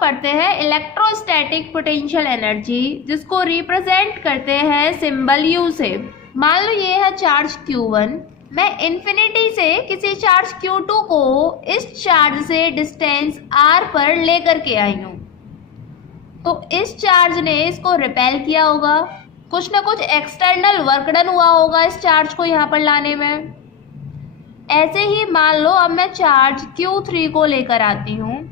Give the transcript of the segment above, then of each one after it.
पढ़ते हैं electrostatic potential energy, जिसको रिप्रेजेंट करते हैं सिंबल U से। मान लो ये है चार्ज Q1, मैं इन्फिनिटी से किसी चार्ज Q2 को इस चार्ज से डिस्टेंस R पर लेकर के आई हूँ, तो इस चार्ज ने इसको रिपेल किया होगा, कुछ ना कुछ एक्सटर्नल वर्क डन हुआ होगा इस चार्ज को यहाँ पर लाने में। ऐसे ही मान लो अब मैं चार्ज Q3 को लेकर आती हूँ,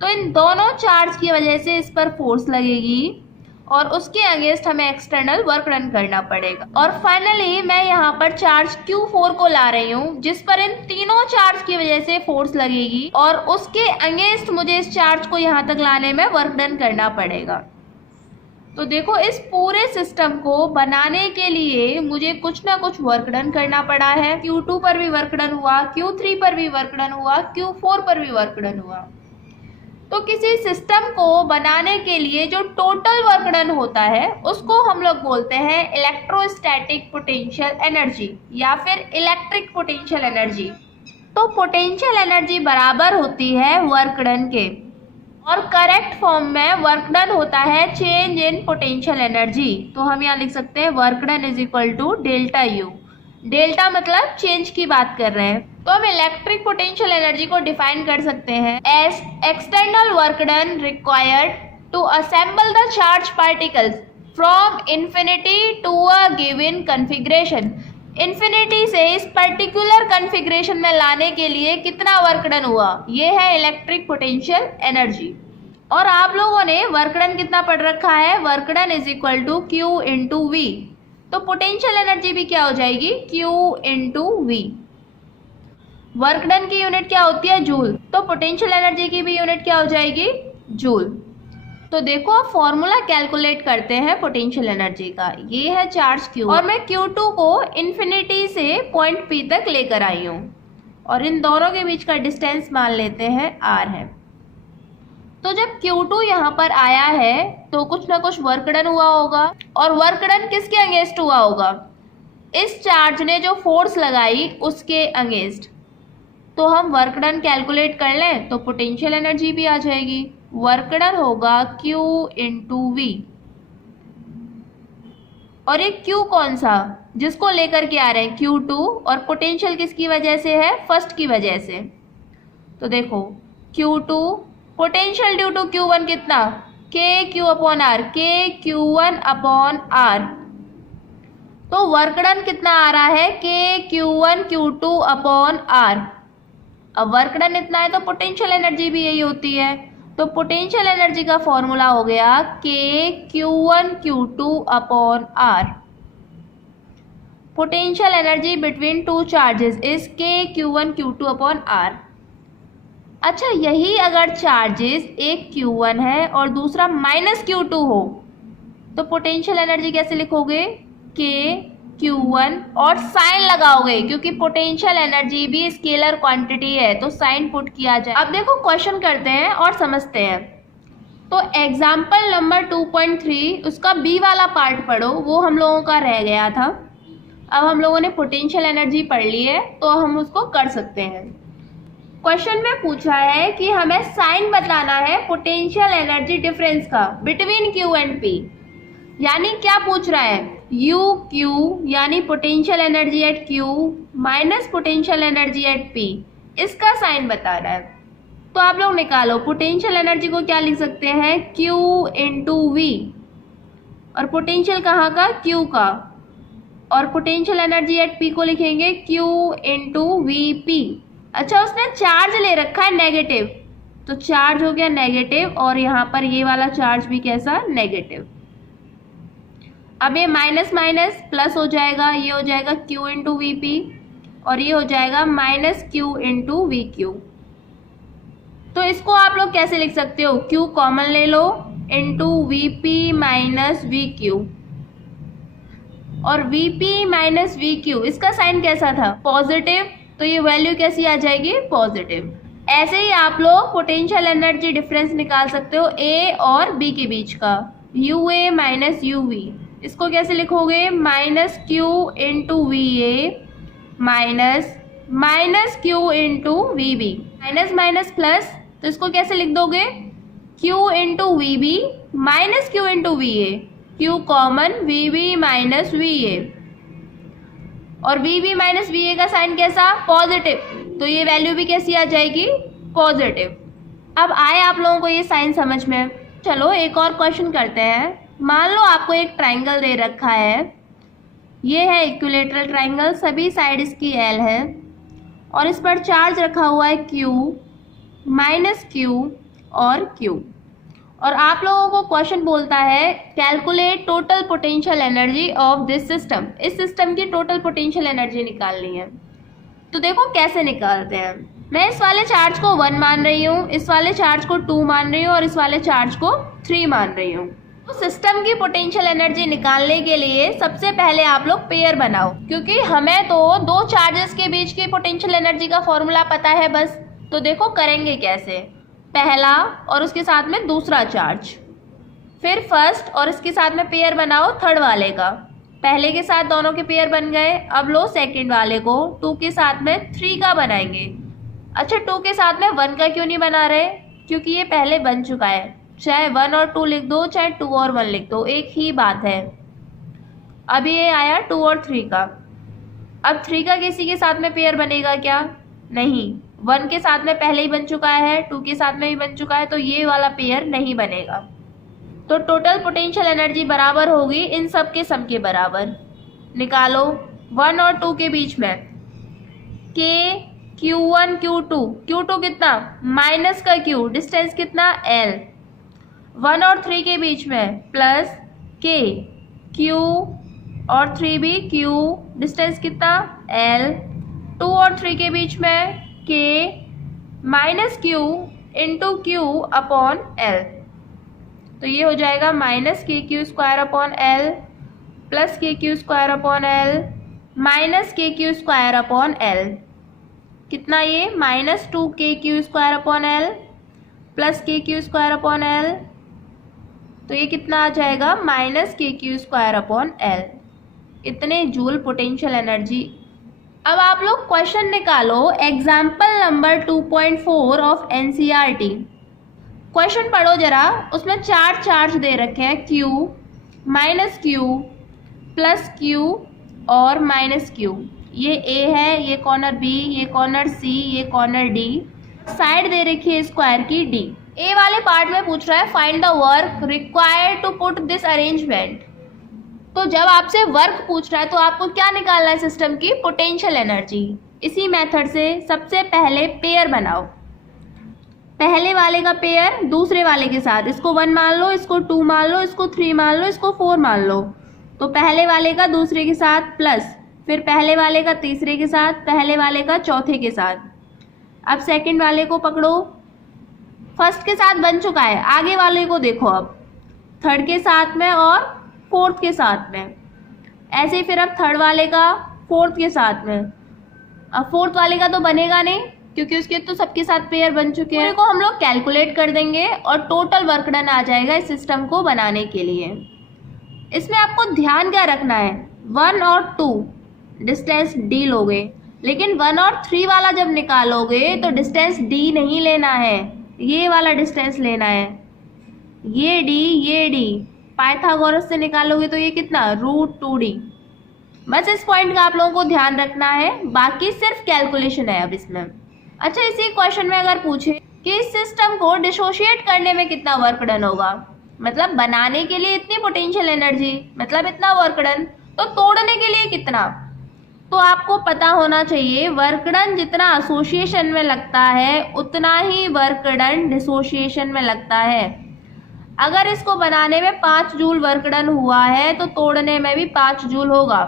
तो इन दोनों चार्ज की वजह से इस पर फोर्स लगेगी और उसके अगेंस्ट हमें एक्सटर्नल वर्क डन करना पड़ेगा। और फाइनली मैं यहाँ पर चार्ज Q4 को ला रही हूँ, जिस पर इन तीनों चार्ज की वजह से फोर्स लगेगी और उसके अगेंस्ट मुझे इस चार्ज को यहाँ तक लाने में वर्क डन करना पड़ेगा। तो देखो, इस पूरे सिस्टम को बनाने के लिए मुझे कुछ ना कुछ वर्क डन करना पड़ा है। Q2 पर भी वर्क डन हुआ, Q3 पर भी वर्क डन हुआ, Q4 पर भी वर्क डन हुआ। तो किसी सिस्टम को बनाने के लिए जो टोटल वर्क डन होता है उसको हम लोग बोलते हैं इलेक्ट्रोस्टैटिक पोटेंशियल एनर्जी या फिर इलेक्ट्रिक पोटेंशियल एनर्जी। तो पोटेंशियल एनर्जी बराबर होती है वर्क डन के, और करेक्ट फॉर्म में वर्क डन होता है चेंज इन पोटेंशियल एनर्जी। तो हम यहाँ लिख सकते हैं work done is equal to delta U. Delta मतलब चेंज की बात कर रहे हैं। तो हम इलेक्ट्रिक पोटेंशियल एनर्जी को डिफाइन कर सकते हैं as external work done required to assemble the charge particles from infinity to a given configuration. Infinity से इस पर्टिकुलर कॉन्फ़िगरेशन में लाने के लिए कितना वर्क डन हुआ, ये है इलेक्ट्रिक पोटेंशियल एनर्जी। और आप लोगों ने वर्क डन कितना पढ़ रखा है, work done is equal to Q into V। तो पोटेंशियल एनर्जी भी क्या हो जाएगी, Q into V। Work done की यूनिट क्या होती है, जूल। तो पोटेंशियल एनर्जी की भी यूनिट क्या हो जाएगी, जूल। तो देखो फॉर्मूला कैलकुलेट करते हैं पोटेंशियल एनर्जी का। ये है चार्ज Q और मैं Q2 को इन्फिनिटी से पॉइंट P तक लेकर आई हूँ और इन दोनों के बीच का डिस्टेंस मान लेते हैं R है। तो जब Q2 यहाँ पर आया है तो कुछ ना कुछ वर्क डन हुआ होगा, और वर्क डन किसके अगेंस्ट हुआ होगा, इस चार्ज ने जो फोर्स लगाई उसके अगेंस्ट। तो हम वर्क डन कैलकुलेट कर लें तो पोटेंशियल एनर्जी भी आ जाएगी। वर्क डन होगा Q इंटू V, और ये Q कौन सा, जिसको लेकर के आ रहे हैं Q2, और पोटेंशियल किसकी वजह से है, फर्स्ट की वजह से। तो देखो Q2 potential due to Q1 कितना, KQ upon R, KQ1 upon R। तो वर्क डन कितना आ रहा है, KQ1 Q2 अपॉन R। अब वर्क डन इतना है तो पोटेंशियल एनर्जी भी यही होती है। तो पोटेंशियल एनर्जी का फॉर्मूला हो गया KQ1 Q2 upon R। Potential energy between two charges is KQ1 Q2 upon R। अच्छा, यही अगर चार्जेस एक Q1 है और दूसरा माइनस Q2 हो तो पोटेंशियल एनर्जी कैसे लिखोगे, KQ1 और साइन लगाओगे, क्योंकि पोटेंशियल एनर्जी भी स्केलर क्वांटिटी है तो साइन पुट किया जाए। अब देखो क्वेश्चन करते हैं और समझते हैं। तो एग्जाम्पल नंबर 2.3 उसका बी वाला पार्ट पढ़ो, वो हम लोगों का रह गया था। अब हम लोगों ने पोटेंशियल एनर्जी पढ़ ली है तो हम उसको कर सकते हैं। क्वेश्चन में पूछा है कि हमें साइन बताना है पोटेंशियल एनर्जी डिफरेंस का बिटवीन Q एंड P। यानी क्या पूछ रहा है, UQ यानी potential energy at Q minus potential energy at P, इसका साइन बता रहा है। तो आप लोग निकालो, पोटेंशियल एनर्जी को क्या लिख सकते हैं, Q इंटू V, और पोटेंशियल कहाँ का, Q का, और पोटेंशियल एनर्जी एट P को लिखेंगे Q इंटू VP। अच्छा, उसने चार्ज ले रखा है नेगेटिव, तो चार्ज हो गया नेगेटिव, और यहाँ पर ये वाला चार्ज भी कैसा, नेगेटिव। अब ये माइनस माइनस प्लस हो जाएगा, ये हो जाएगा Q इंटू VP, और ये हो जाएगा माइनस Q इंटू VQ। तो इसको आप लोग कैसे लिख सकते हो, Q कॉमन ले लो इंटू VP माइनस VQ, और VP माइनस VQ इसका साइन कैसा था, पॉजिटिव, तो ये वैल्यू कैसी आ जाएगी, पॉजिटिव। ऐसे ही आप लोग पोटेंशियल एनर्जी डिफरेंस निकाल सकते हो A और B के बीच का, UA माइनस UV। इसको कैसे लिखोगे, minus Q into VA minus Q into VB, minus minus plus, तो इसको कैसे लिख दोगे, Q into V B minus Q into V A, Q common, V B minus V A, और V B minus V A का sign कैसा, positive, तो ये वैल्यू भी कैसी आ जाएगी, पॉजिटिव। अब आए आप लोगों को ये साइन समझ में। चलो एक और क्वेश्चन करते हैं। मान लो आपको एक ट्राइंगल दे रखा है, ये है इक्विलेटरल ट्राइंगल, सभी साइड इसकी एल है, और इस पर चार्ज रखा हुआ है Q, माइनस Q और Q, और आप लोगों को क्वेश्चन बोलता है calculate total potential energy of this system. इस सिस्टम की टोटल पोटेंशियल एनर्जी निकालनी है। तो देखो कैसे निकालते हैं। मैं इस वाले चार्ज को 1 मान रही हूँ, इस वाले चार्ज को 2 मान रही हूँ और इस वाले चार्ज को 3 मान रही हूँ। तो सिस्टम की पोटेंशियल एनर्जी निकालने के लिए सबसे पहले आप लोग पेयर बनाओ, क्योंकि हमें तो दो चार्जेस के बीच की पोटेंशियल एनर्जी का फॉर्मूला पता है बस। तो देखो करेंगे कैसे। पहला और उसके साथ में दूसरा चार्ज, फिर फर्स्ट और इसके साथ में पेयर बनाओ थर्ड वाले का। पहले के साथ दोनों के पेयर बन गए, अब लो सेकंड वाले को 2 के साथ में 3 का बनाएंगे। अच्छा 2 के साथ में 1 का क्यों नहीं बना रहे, क्योंकि ये पहले बन चुका है। चाहे 1 और 2 लिख दो, चाहे 2 और 1 लिख दो, एक ही बात है। अब ये आया 2 और 3 का। अब 3 का किसी के साथ में पेयर बनेगा क्या, नहीं। 1 के साथ में पहले ही बन चुका है, 2 के साथ में भी बन चुका है, तो ये वाला पेयर नहीं बनेगा। तो टोटल पोटेंशियल एनर्जी बराबर होगी इन सब के सम के बराबर। निकालो 1 और 2 के बीच में K Q1 Q2, Q2 कितना, माइनस का Q, डिस्टेंस कितना L। 1 और 3 के बीच में प्लस K, Q और 3 भी Q, डिस्टेंस कितना L। 2 और 3 के बीच में K minus Q into Q upon L, तो ये हो जाएगा minus KQ square upon L plus KQ square upon L minus KQ square upon L। कितना ये, minus 2KQ square upon L plus KQ square upon L, तो ये कितना आ जाएगा, minus KQ square upon L। इतने जूल पोटेंशियल एनर्जी। अब आप लोग क्वेश्चन निकालो example number 2.4 of NCERT। Question पढ़ो जरा, उसमें 4 चार्ज दे रखे हैं, Q minus Q plus Q और माइनस Q। ये A है, ये कॉर्नर B, ये कॉर्नर C, ये कॉर्नर D। साइड दे रखी है स्क्वायर की D। A वाले पार्ट में पूछ रहा है find the work required to put this arrangement. तो जब आपसे वर्क पूछ रहा है तो आपको क्या निकालना है, सिस्टम की पोटेंशियल एनर्जी। इसी मेथड से सबसे पहले पेयर बनाओ, पहले वाले का पेयर दूसरे वाले के साथ, इसको 1 मान लो, इसको 2 मान लो, इसको 3 मान लो, इसको 4 मान लो। तो पहले वाले का दूसरे के साथ प्लस, फिर पहले वाले का तीसरे के साथ, पहले वाले का चौथे के साथ। अब सेकंड वाले को पकड़ो, फर्स्ट के साथ बन चुका है, आगे वाले को देखो अब थर्ड के साथ में और फोर्थ के साथ में। ऐसे ही फिर अब थर्ड वाले का फोर्थ के साथ में। अब फोर्थ वाले का तो बनेगा नहीं, क्योंकि उसके तो सबके साथ पेयर बन चुके हैं। को हम लोग कैलकुलेट कर देंगे और टोटल वर्क डन आ जाएगा इस सिस्टम को बनाने के लिए। इसमें आपको ध्यान क्या रखना है, 1 और 2 डिस्टेंस D लोगे, लेकिन 1 और 3 वाला जब निकालोगे तो डिस्टेंस D नहीं लेना है, ये वाला डिस्टेंस लेना है। ये D पाइथागोरस से निकालोगे तो ये कितना, √2D। बस इस पॉइंट का आप लोगों को ध्यान रखना है, बाकी सिर्फ कैलकुलेशन है अब इसमें। अच्छा इसी क्वेश्चन में अगर पूछे कि इस सिस्टम को डिसोशिएट करने में कितना वर्क डन होगा, मतलब बनाने के लिए इतनी पोटेंशियल एनर्जी, मतलब इतना वर्क डन, तो तोड़ने के लिए कितना, तो आपको पता होना चाहिए वर्क डन जितना एसोसिएशन में लगता है उतना ही वर्क डन डिसोसिएशन में लगता है। अगर इसको बनाने में 5 जूल वर्क डन हुआ है तो तोड़ने में भी 5 जूल होगा,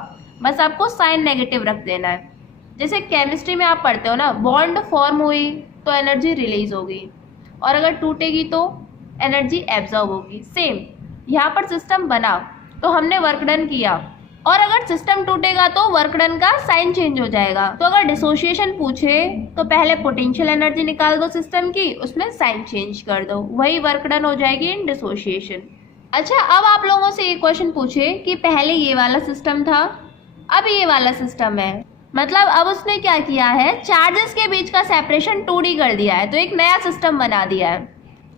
बस आपको साइन नेगेटिव रख देना है। जैसे केमिस्ट्री में आप पढ़ते हो ना, बॉन्ड फॉर्म हुई तो एनर्जी रिलीज होगी और अगर टूटेगी तो एनर्जी एब्जॉर्ब होगी। सेम यहाँ पर सिस्टम बना तो हमने वर्क डन किया, और अगर सिस्टम टूटेगा तो वर्क डन का साइन चेंज हो जाएगा। तो अगर डिसोसिएशन पूछे तो पहले पोटेंशियल एनर्जी निकाल दो सिस्टम की, उसमें साइन चेंज कर दो, वही वर्क डन हो जाएगी इन डिसोसिएशन। अच्छा अब आप लोगों से ये क्वेश्चन पूछे कि पहले ये वाला सिस्टम था, अब ये वाला सिस्टम है, मतलब अब उसने क्या किया है, चार्जेस के बीच का सेपरेशन 2D कर दिया है, तो एक नया सिस्टम बना दिया है।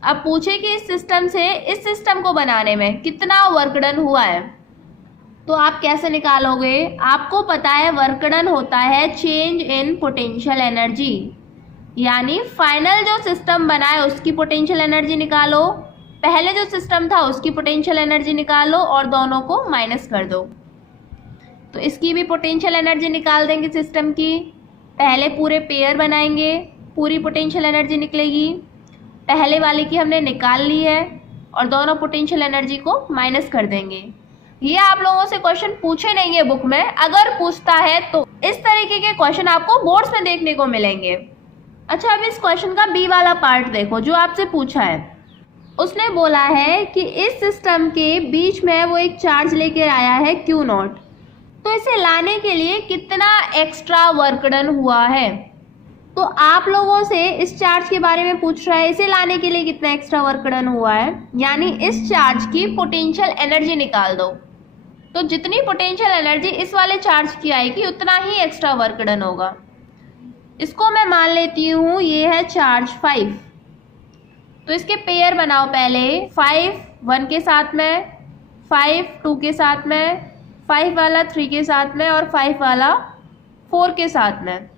अब पूछे कि इस सिस्टम से इस सिस्टम को बनाने में कितना वर्क डन हुआ है, तो आप कैसे निकालोगे? आपको पता है वर्क डन होता है चेंज इन पोटेंशियल एनर्जी, यानी फाइनल जो सिस्टम बना है उसकी पोटेंशियल एनर्जी निकालो, पहले जो सिस्टम था उसकी पोटेंशियल एनर्जी निकालो और दोनों को माइनस कर दो। तो इसकी भी पोटेंशियल एनर्जी निकाल देंगे सिस्टम की। पहले पूरे पेयर बनाएंगे, पूरी पोटेंशियल एनर्जी निकलेगी। पहले वाले की हमने निकाल ली है और दोनों पोटेंशियल एनर्जी को माइनस कर देंगे। ये आप लोगों से क्वेश्चन पूछे नहीं है बुक में, अगर पूछता है तो इस तरीके के क्वेश्चन आपको बोर्ड्स में देखने को मिलेंगे। अच्छा, अब इस क्वेश्चन का बी वाला पार्ट देखो जो आपसे पूछा है। उसने बोला है कि इस सिस्टम के बीच में वो एक चार्ज लेकर आया है Q नॉट, तो इसे लाने के लिए कितना एक्स्ट्रा वर्क डन हुआ है। तो आप लोगों से इस चार्ज के बारे में पूछ रहा है, इसे लाने के लिए कितना एक्स्ट्रा वर्क डन हुआ है, यानी इस चार्ज की पोटेंशियल एनर्जी निकाल दो। तो जितनी पोटेंशियल एनर्जी इस वाले चार्ज की आएगी उतना ही एक्स्ट्रा वर्क डन होगा। इसको मैं मान लेती हूँ ये है चार्ज 5, तो इसके पेयर बनाओ पहले। 5 1 के साथ में, 5 2 के साथ में, 5 वाला 3 के साथ में और 5 वाला 4 के साथ में।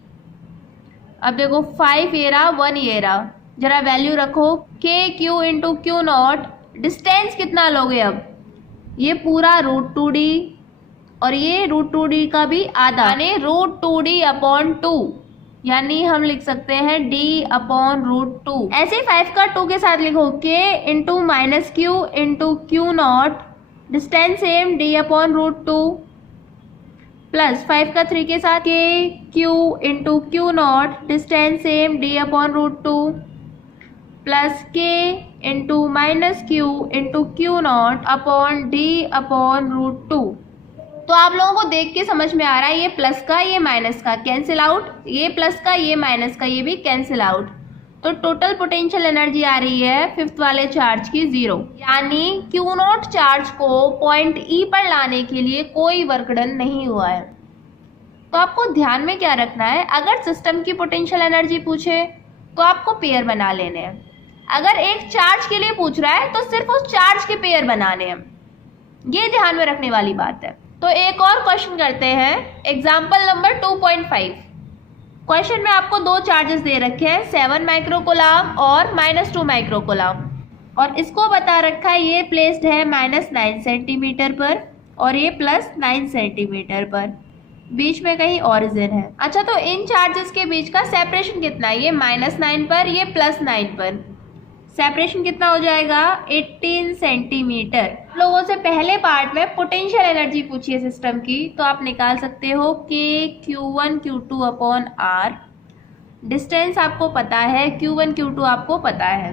अब देखो 5 ये रहा, 1 ये रहा, जरा वैल्यू रखो। KQ into Q not, distance कितना लोगे? अब ये पूरा √2D और ये √2D का भी आधा, यानी √2D अपॉन 2, यानी हम लिख सकते हैं D अपॉन √2। ऐसे 5 का 2 के साथ लिखो, K into minus Q into Q not, distance same D upon √2, plus 5 का 3 के साथ K Q into Q not, distance same D upon √2, plus K into minus Q into Q not upon D upon √2। तो आप लोगों को देख के समझ में आ रहा है ये प्लस का ये माइनस का कैंसिल आउट, ये प्लस का ये माइनस का ये भी कैंसिल आउट। तो टोटल पोटेंशियल एनर्जी आ रही है 5th वाले चार्ज की 0, यानी Q नॉट चार्ज को पॉइंट E पर लाने के लिए कोई वर्क डन नहीं हुआ है। तो आपको ध्यान में क्या रखना है, अगर सिस्टम की पोटेंशियल एनर्जी पूछे तो आपको पेयर बना लेने हैं। अगर एक चार्ज के लिए पूछ रहा है तो सिर्फ उस चार्ज के पेयर बनाने हैं, ये ध्यान में रखने वाली बात है। तो एक और क्वेश्चन करते हैं, एग्जाम्पल नंबर 2.5। क्वेश्चन में आपको दो चार्जेस दे रखे हैं, 7 माइक्रोकूलम और -2 माइक्रोकूलम, और इसको बता रखा है ये प्लेस्ड है -9 सेंटीमीटर पर और ये +9 सेंटीमीटर पर, बीच में कहीं ओरिजिन है। अच्छा, तो इन चार्जेस के बीच का सेपरेशन कितना है? ये -9 पर, ये +9 पर, सेपरेशन कितना हो जाएगा? 18 सेंटीमीटर। लोगों से पहले पार्ट में पोटेंशियल एनर्जी पूछी है सिस्टम की, तो आप निकाल सकते हो K Q1 Q2 upon R। Distance आपको पता है, Q1 Q2 आपको पता है।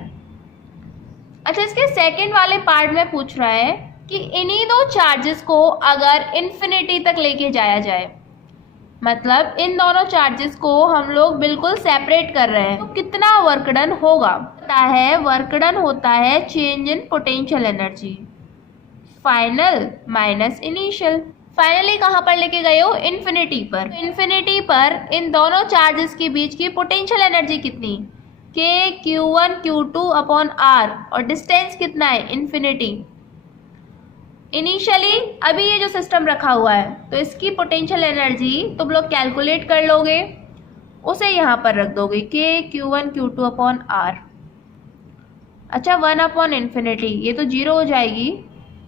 अच्छा, इसके सेकंड वाले पार्ट में पूछ रहा है कि इन्हीं दो चार्जेस को अगर इन्फिनिटी तक लेके जाया जाए, मतलब इन दोनों चार्जेस को हम लोग बिल्कुल सेपरेट कर रहे हैं, तो कितना वर्क डन होगा? पता है वर्क डन होता है change in potential energy, final minus initial. Finally कहाँ पर लेके गए हो? इन्फिनिटी पर। इन्फिनिटी पर इन दोनों चार्जेस के बीच की पोटेंशियल एनर्जी कितनी? K Q1 Q2 upon R, और डिस्टेंस कितना है? इन्फिनिटी। इनिशियली अभी ये जो सिस्टम रखा हुआ है तो इसकी पोटेंशियल एनर्जी तुम लोग कैलकुलेट कर लोगे, उसे यहाँ पर रख दोगे K Q1 Q2 upon R। अच्छा, 1 अपॉन इन्फिनिटी, ये तो 0 हो जाएगी,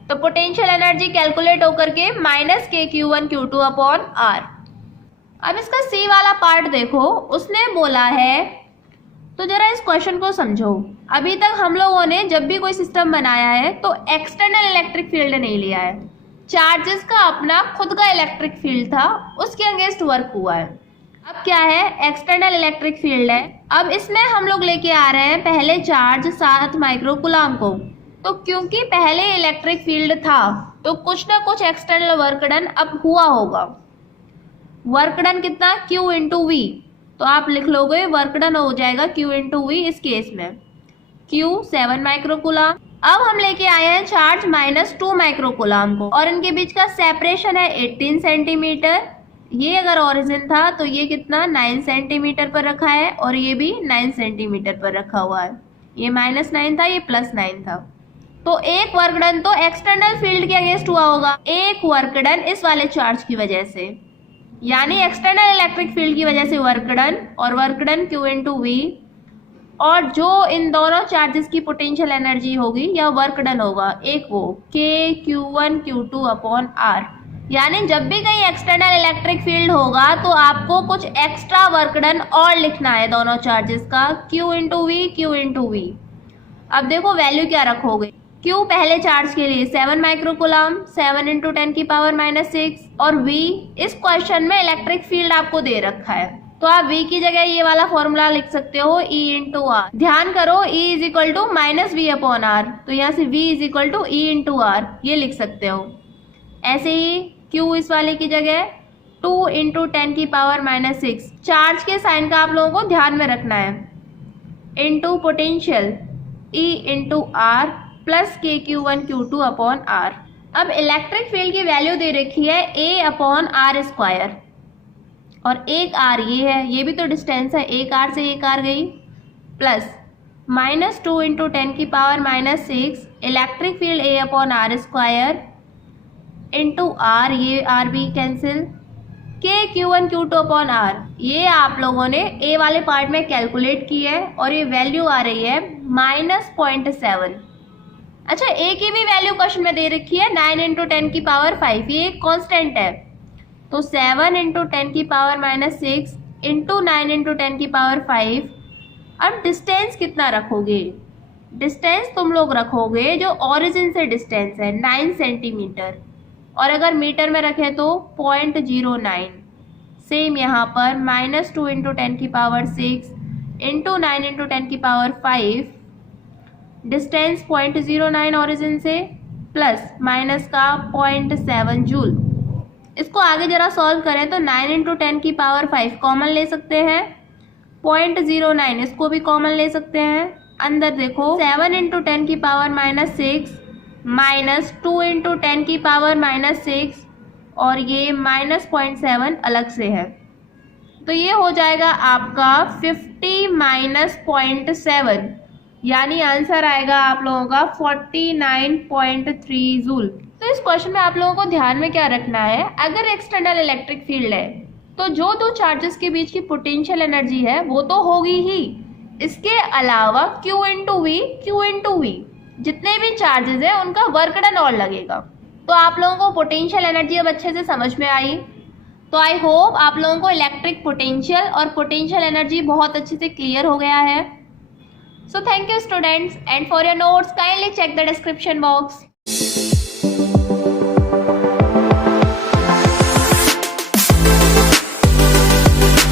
तो पोटेंशियल एनर्जी कैलकुलेट होकर के -K Q1 Q2 upon R। अब इसका C वाला पार्ट देखो, उसने बोला है, तो जरा इस क्वेश्चन को समझो। अभी तक हम लोगों ने जब भी कोई सिस्टम बनाया है तो एक्सटर्नल इलेक्ट्रिक फील्ड नहीं लिया है, चार्जेस का अपना खुद का इलेक्ट्रिक फील्ड था, उसके अगेंस्ट वर्क हुआ है। अब क्या है? एक्सटर्नल इलेक्ट्रिक फील्ड है। अब इसमें हम लोग लेके आ रहे हैं पहले चार्ज 7 माइक्रोकूलम को, तो क्योंकि पहले इलेक्ट्रिक फील्ड था तो कुछ ना कुछ एक्सटर्नल वर्क डन अब हुआ होगा। वर्क डन कितना? Q इंटू V, तो आप लिख लोगे वर्क डन हो जाएगा Q इंटू V इस केस में, Q 7 माइक्रोकूलम। अब हम लेके आए हैं चार्ज -2 माइक्रोकूलम को, और इनके बीच का सेपरेशन है 18 सेंटीमीटर। ये अगर ओरिजिन था तो ये कितना? 9 सेंटीमीटर पर रखा है, और ये भी 9 सेंटीमीटर पर रखा हुआ है। ये -9 था, ये +9 था। तो एक वर्क डन तो एक्सटर्नल फील्ड के अगेंस्ट हुआ होगा, एक वर्क डन इस वाले चार्ज की वजह से, यानी एक्सटर्नल इलेक्ट्रिक फील्ड की वजह से वर्क डन, और work done Q into V, और जो इन दोनों चार्जेस की पोटेंशियल एनर्जी होगी या वर्क डन होगा एक वो K Q1 Q2 upon R। यानी जब भी कहीं एक्सटर्नल इलेक्ट्रिक फील्ड होगा तो आपको कुछ एक्स्ट्रा वर्क डन और लिखना है दोनों चार्जेस का, Q into V, Q into V। अब देखो वैल्यू क्या रखोगे। Q पहले चार्ज के लिए 7 माइक्रोकूलम, 7 इंटू 10 की पावर -6, और V इस क्वेश्चन में इलेक्ट्रिक फील्ड आपको दे रखा है, तो आप V की जगह ये वाला फॉर्मूला लिख सकते हो, E इंटू आर। ध्यान करो E is equal to -V upon R, तो यहाँ से V is equal to E into R ये लिख सकते हो। ऐसे ही Q इस वाले की जगह 2 इंटू 10 की पावर -6, चार्ज के साइन का आप लोगों को ध्यान में रखना है, into potential E into R plus KQ1 Q2 upon R. अब इलेक्ट्रिक फील्ड की वैल्यू दे रखी है A अपॉन आर स्क्वायर, और एक आर ये है, ये भी तो डिस्टेंस है, एक आर से एक आर गई, प्लस -2 इंटू 10 की power -6 electric field A upon R square into R, ये आर भी cancel, KQ1 Q2 upon R. ये आप लोगों ने A वाले पार्ट में कैलकुलेट की है और ये वैल्यू आ रही है -0.7। अच्छा, A की भी वैल्यू क्वेश्चन में दे रखी है 9 इंटू 10 की पावर 5, ये एक कॉन्स्टेंट है, तो 7 इंटू 10 की पावर -6 इंटू 9 इंटू 10 की पावर 5। अब डिस्टेंस कितना रखोगे, डिस्टेंस तुम लोग रखोगे जो ओरिजिन से डिस्टेंस है 9 सेंटीमीटर, और अगर मीटर में रखें तो 0.09। सेम यहाँ पर -2 इंटू 10 की पावर 6 इंटू 9 इंटू 10 की पावर 5, डिस्टेंस 0.09 ओरिजिन से, प्लस माइनस का 0.7 जूल। इसको आगे जरा सॉल्व करें तो 9 इंटू 10 की पावर 5 कॉमन ले सकते हैं, 0.09 इसको भी कॉमन ले सकते हैं, अंदर देखो 7 इंटू 10 की पावर -6 माइनस 2 इंटू 10 की पावर -6, और ये -0.7 अलग से है, तो ये हो जाएगा आपका 50 - 0.7, यानी आंसर आएगा आप लोगों का 49.3 जूल। तो इस क्वेश्चन में आप लोगों को ध्यान में क्या रखना है, अगर एक्सटर्नल इलेक्ट्रिक फील्ड है तो जो दो चार्जेस के बीच की पोटेंशियल एनर्जी है वो तो होगी ही, इसके अलावा Q into V, Q into V जितने भी चार्जेस है उनका वर्क डन और लगेगा। तो आप लोगों को पोटेंशियल एनर्जी अब अच्छे से समझ में आई, तो आई होप आप लोगों को इलेक्ट्रिक पोटेंशियल और पोटेंशियल एनर्जी बहुत अच्छे से क्लियर हो गया है। So thank you students, and for your notes kindly check the description box.